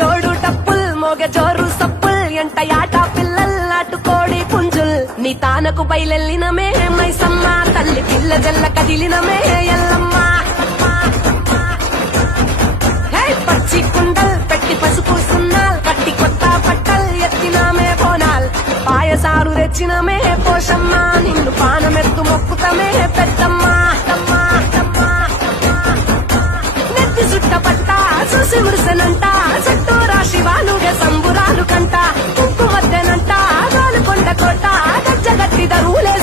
జోడు టప్పుల్ మోగ జోరు సప్పుల్ ఎంట యాట పిల్లల్ నాటుకోడి పుంజుల్ నీ తానకు బయలెల్లినమే మైసమ్మ తల్లి పిల్ల జల్ల కదిలినమే ఎల్లమ్మ పచ్చి కుండల్ పెట్టి పసుపు సున్నాల్ కట్టి కొత్త బట్టల్ ఎత్తినామే బోనాల్ పాయసారు తెచ్చినమే పోషమ్మ నిన్ను పానమెత్తు మొక్కుతమే పెద్దమ్మ నెత్తి సుట్ట పట్ట చూసి మురుసనంట చుట్టూ రాశి వాలుగే సంబురాలు కంట ఉప్పు మద్దెనంట గాలుకొండ కోట గజ్జగట్టి దరువులే